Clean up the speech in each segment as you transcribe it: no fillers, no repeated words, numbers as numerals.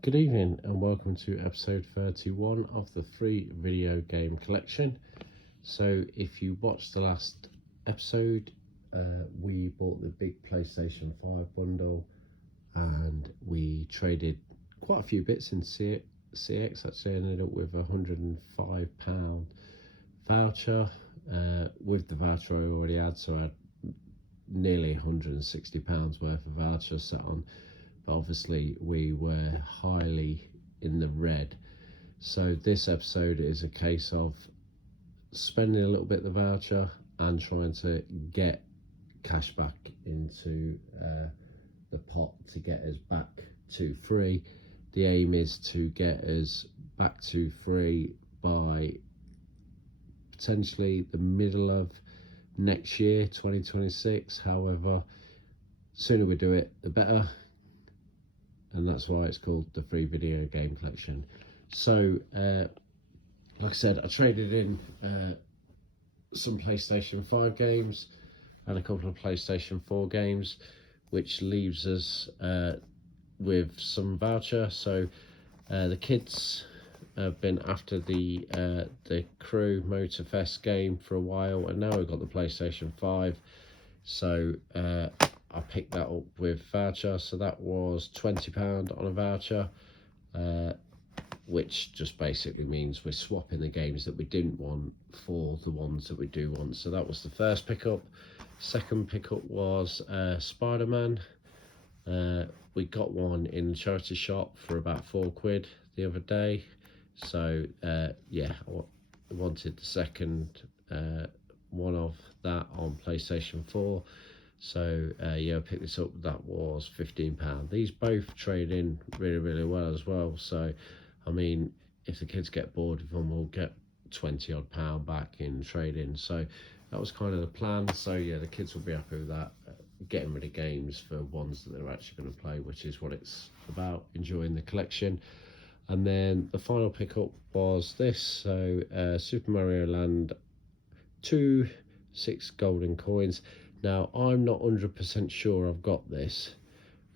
Good evening and welcome to episode 31 of the free video game collection. So if you watched the last episode, we bought the big PlayStation 5 bundle and we traded quite a few bits in CX. Actually ended up with £105 voucher. With the voucher I already had, so I had nearly £160 worth of voucher set on. But obviously we were highly in the red, so this episode is a case of spending a little bit of the voucher and trying to get cash back into the pot to get us back to free. The aim is to get us back to free by potentially the middle of next year, 2026. However, sooner we do it the better, and that's why it's called the free video game collection. So like I said, I traded in some PlayStation 5 games and a couple of PlayStation 4 games, which leaves us with some voucher. So the kids have been after the Crew Motorfest game for a while, and now we've got the PlayStation 5. So I picked that up with voucher, so that was £20 on a voucher, which just basically means we're swapping the games that we didn't want for the ones that we do want. So that was the first pickup. Second pickup was Spider-Man. We got one in the charity shop for about £4 the other day. So yeah, I wanted the second one of that on PlayStation 4. So yeah, I picked this up. That was £15. These both trade in really well as well. So I mean, if the kids get bored with them, we'll get £20 odd back in trading. So that was kind of the plan. So yeah, the kids will be happy with that. Getting rid of games for ones that they're actually going to play, which is what it's about, enjoying the collection. And then the final pickup was this. So Super Mario Land 2, 6 golden coins. Now I'm not 100% sure I've got this.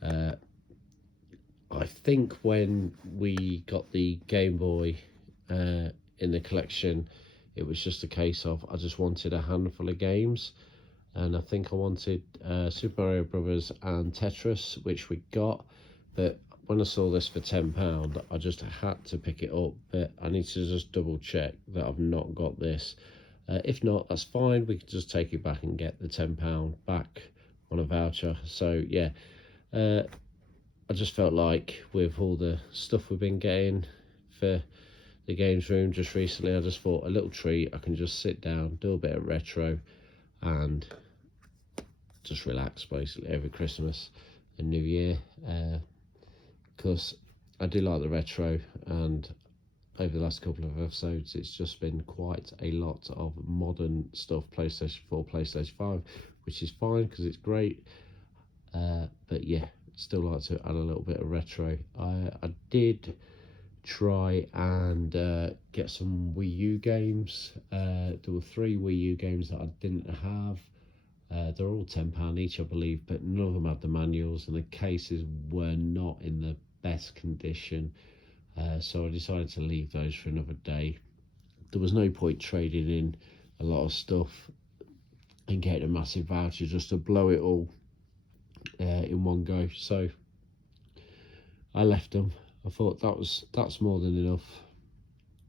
I think when we got the Game Boy in the collection, it was just a case of I just wanted a handful of games, and I think I wanted Super Mario Brothers and Tetris, which we got. But when I saw this for £10, I just had to pick it up. But I need to just double check that I've not got this. If not, that's fine. We can just take it back and get the £10 back on a voucher. So yeah, I just felt like with all the stuff we've been getting for the games room just recently, I just thought a little treat. I can just sit down, do a bit of retro and just relax basically over Christmas and New Year, because I do like the retro, and over the last couple of episodes it's just been quite a lot of modern stuff, PlayStation 4, PlayStation 5, which is fine because it's great, but yeah, still like to add a little bit of retro. I did try and get some Wii U games. There were 3 Wii U games that I didn't have. They're all £10 each, I believe, but none of them had the manuals, and the cases were not in the best condition. So I decided to leave those for another day. There was no point trading in a lot of stuff and getting a massive voucher just to blow it all in one go. So I left them. I thought that's more than enough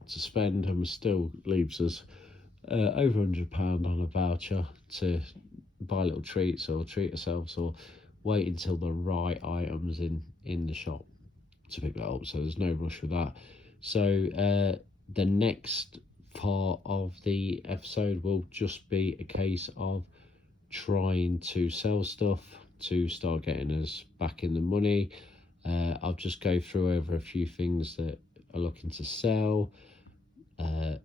to spend, and still leaves us over £100 on a voucher to buy little treats or treat ourselves, or wait until the right items in the shop to pick that up. So there's no rush with that. So the next part of the episode will just be a case of trying to sell stuff to start getting us back in the money. I'll just go through over a few things that are looking to sell,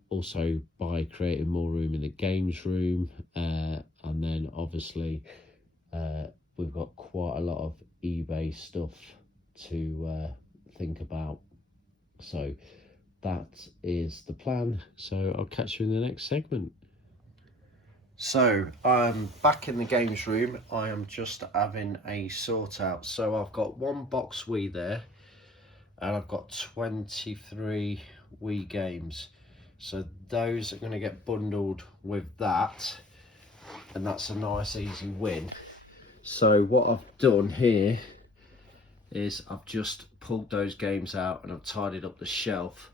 also by creating more room in the games room, and then obviously we've got quite a lot of eBay stuff to think about. So that is the plan. So I'll catch you in the next segment. So I'm back in the games room. I am just having a sort out. So I've got one box Wii there, and I've got 23 Wii games. So those are going to get bundled with that, and that's a nice easy win. So what I've done here is I've just pulled those games out and I've tidied up the shelf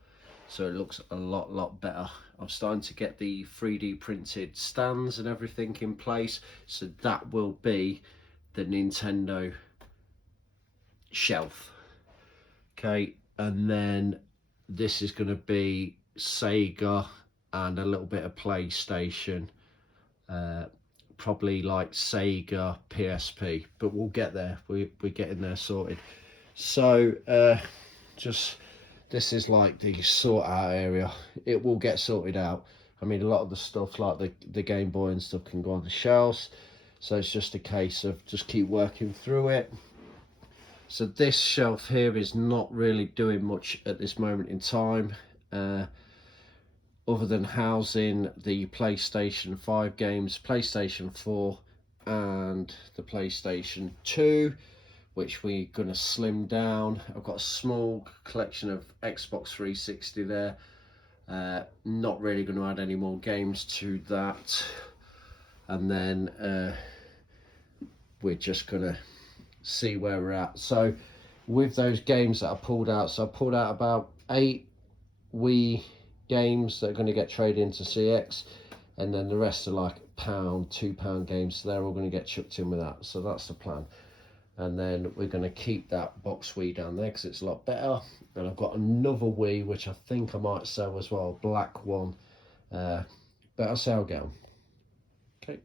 so it looks a lot better. I'm starting to get the 3D printed stands and everything in place, so that will be the Nintendo shelf. Okay, and then this is going to be Sega and a little bit of PlayStation, probably like Sega PSP, but we'll get there. We're getting there sorted. So just this is like the sort out area. It will get sorted out. I mean, a lot of the stuff like the Game Boy and stuff can go on the shelves, so it's just a case of just keep working through it. So this shelf here is not really doing much at this moment in time, other than housing the PlayStation 5 games, PlayStation 4 and the PlayStation 2, which we're going to slim down. I've got a small collection of Xbox 360 there. Not really going to add any more games to that. And then we're just going to see where we're at. So with those games that I pulled out, so I pulled out about 8 Wii games that are going to get traded into CX, and then the rest are like £1, £2 games, so they're all going to get chucked in with that. So that's the plan. And then we're going to keep that box Wii down there because it's a lot better. And I've got another Wii which I think I might sell as well, black one, but I'll see how I go. Okay,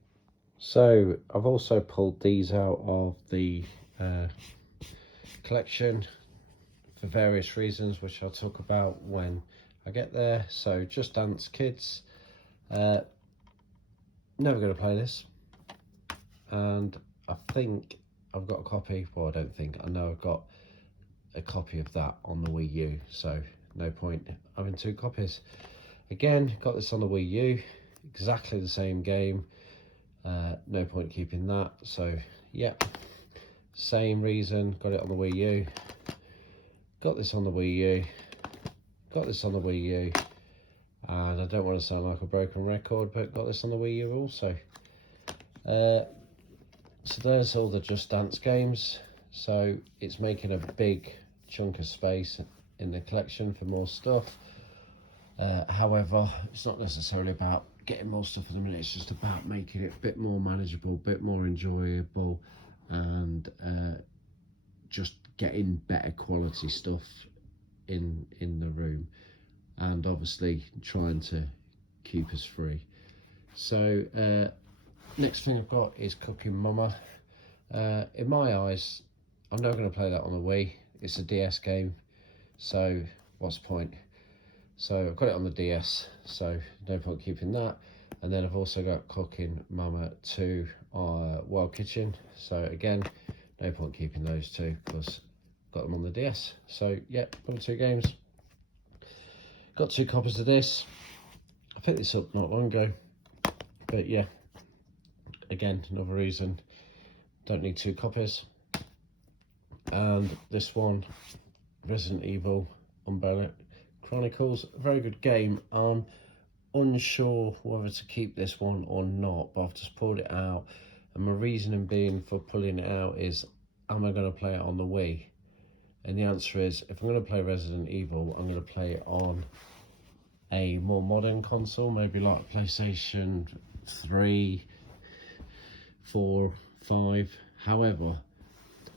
so I've also pulled these out of the collection for various reasons, which I'll talk about when I get there. So Just Dance Kids, never going to play this, and I think I've got a copy, well I don't think, I know I've got a copy of that on the Wii U, so no point having 2 copies. Again, got this on the Wii U, exactly the same game, no point keeping that. So yeah, same reason, got it on the Wii U, got this on the Wii U, got this on the Wii U, and I don't want to sound like a broken record, but got this on the Wii U also. So there's all the Just Dance games, so it's making a big chunk of space in the collection for more stuff. However, it's not necessarily about getting more stuff at the minute, it's just about making it a bit more manageable, a bit more enjoyable, and just getting better quality stuff in the room, and obviously trying to keep us free. So next thing I've got is Cooking Mama. In my eyes, I'm not going to play that on the Wii. It's a DS game, so what's the point? So I've got it on the DS, so no point keeping that. And then I've also got Cooking Mama 2 Wild Kitchen, so again, no point keeping those two because I've got them on the DS. So yeah, probably 2 games. Got 2 copies of this. I picked this up not long ago, but yeah, again, another reason, don't need 2 copies. And this one, Resident Evil Umbrella Chronicles, a very good game. I'm unsure whether to keep this one or not, but I've just pulled it out, and my reasoning being for pulling it out is, am I going to play it on the Wii? And the answer is, if I'm going to play Resident Evil, I'm going to play it on a more modern console, maybe like PlayStation 3, 4, 5. However,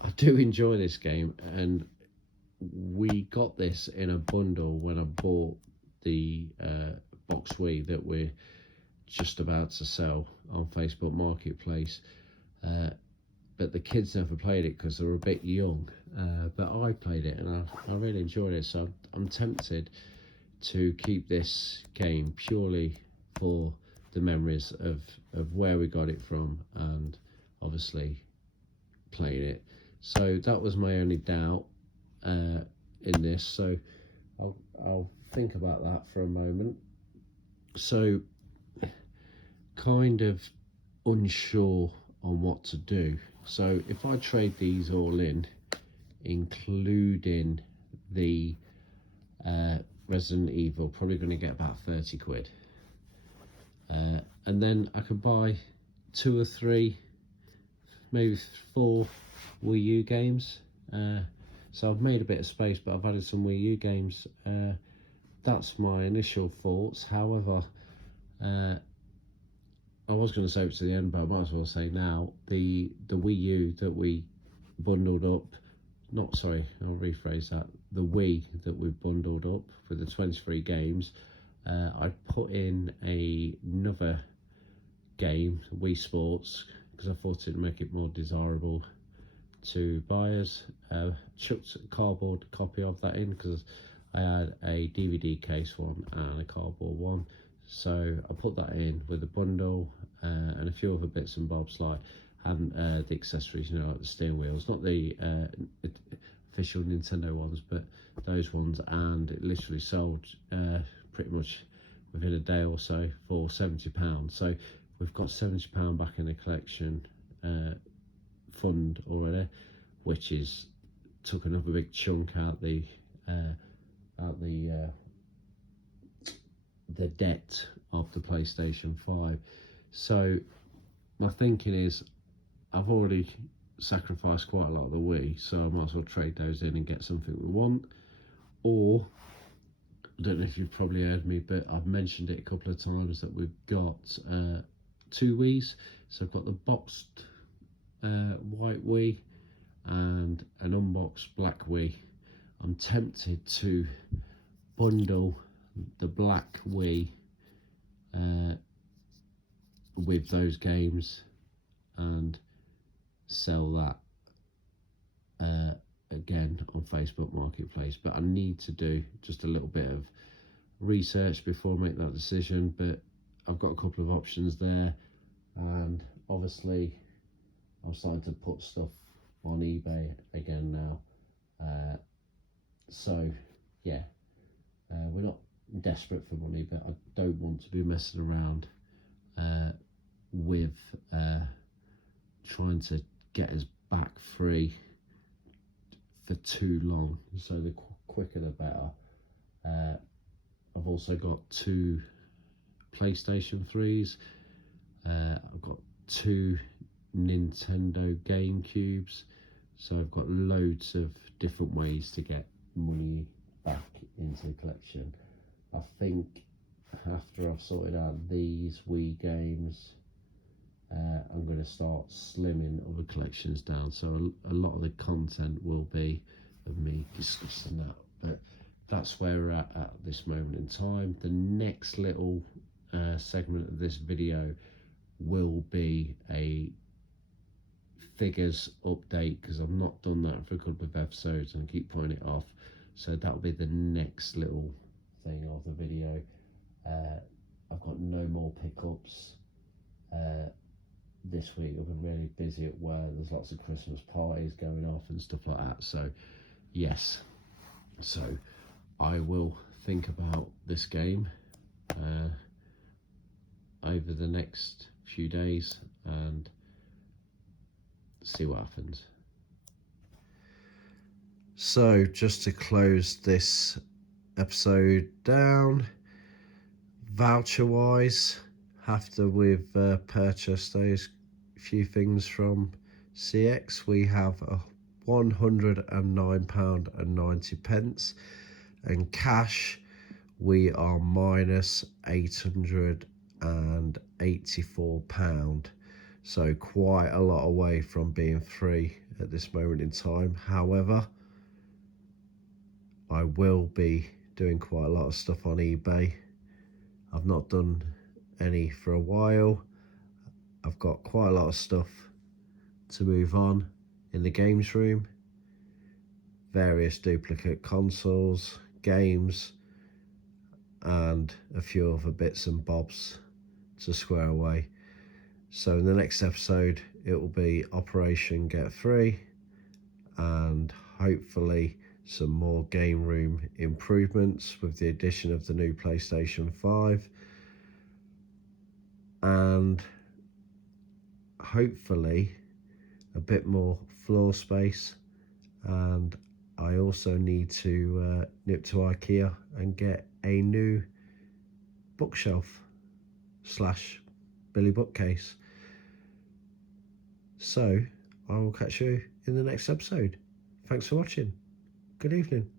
I do enjoy this game, and we got this in a bundle when I bought the box Wii that we're just about to sell on Facebook Marketplace. But the kids never played it because they were a bit young, but I played it and I really enjoyed it, so I'm tempted to keep this game purely for the memories of where we got it from, and obviously playing it. So that was my only doubt in this, so I'll think about that for a moment. So kind of unsure on what to do. So if I trade these all in, including the Resident Evil, probably going to get about 30 quid. And then I could buy 2 or 3, maybe 4 Wii U games. So I've made a bit of space, but I've added some Wii U games. That's my initial thoughts. However, I was going to save it to the end, but I might as well say now, the Wii U that we bundled up, I'll rephrase that, the Wii that we bundled up for the 23 games, I put in another game, Wii Sports, because I thought it'd make it more desirable to buyers. Chucked a cardboard copy of that in because I had a DVD case one and a cardboard one, so I put that in with a bundle and a few other bits and bobs like the accessories, like the steering wheels, not the official Nintendo ones, but those ones, and it literally sold pretty much within a day or so for £70. So we've got £70 back in the collection fund already, which is took another big chunk out the debt of the PlayStation 5. So my thinking is, I've already sacrificed quite a lot of the Wii, so I might as well trade those in and get something we want. Or, I don't know if you've probably heard me, but I've mentioned it a couple of times that we've got 2 Wiis. So I've got the boxed white Wii and an unboxed black Wii. I'm tempted to bundle the black Wii with those games and sell that again on Facebook Marketplace, but I need to do just a little bit of research before I make that decision. But I've got a couple of options there, and obviously I'm starting to put stuff on eBay again now, so yeah, we're not desperate for money, but I don't want to be messing around with trying to get us back free for too long, so the quicker the better. I've also got 2 PlayStation 3s, I've got 2 Nintendo GameCubes, so I've got loads of different ways to get money back into the collection. I think after I've sorted out these Wii games, I'm going to start slimming other collections down, so a lot of the content will be of me discussing that. But that's where we're at this moment in time. The next little segment of this video will be a figures update, because I've not done that for a couple of episodes and I keep putting it off, so that'll be the next little thing of the video. I've got no more pickups this week. I've been really busy at work. There's lots of Christmas parties going off and stuff like that, so yes, so I will think about this game over the next few days and see what happens. So just to close this episode down, voucher wise, after we've purchased those few things from CX, we have £109.90, and cash we are minus £884, so quite a lot away from being free at this moment in time. However, I will be doing quite a lot of stuff on eBay. I've not done any for a while. I've got quite a lot of stuff to move on in the games room, various duplicate consoles, games, and a few other bits and bobs to square away. So in the next episode it will be Operation Get Free, and hopefully some more game room improvements with the addition of the new PlayStation 5, and hopefully a bit more floor space and I also need to nip to IKEA and get a new bookshelf slash Billy bookcase. So I will catch you in the next episode. Thanks for watching. Good evening.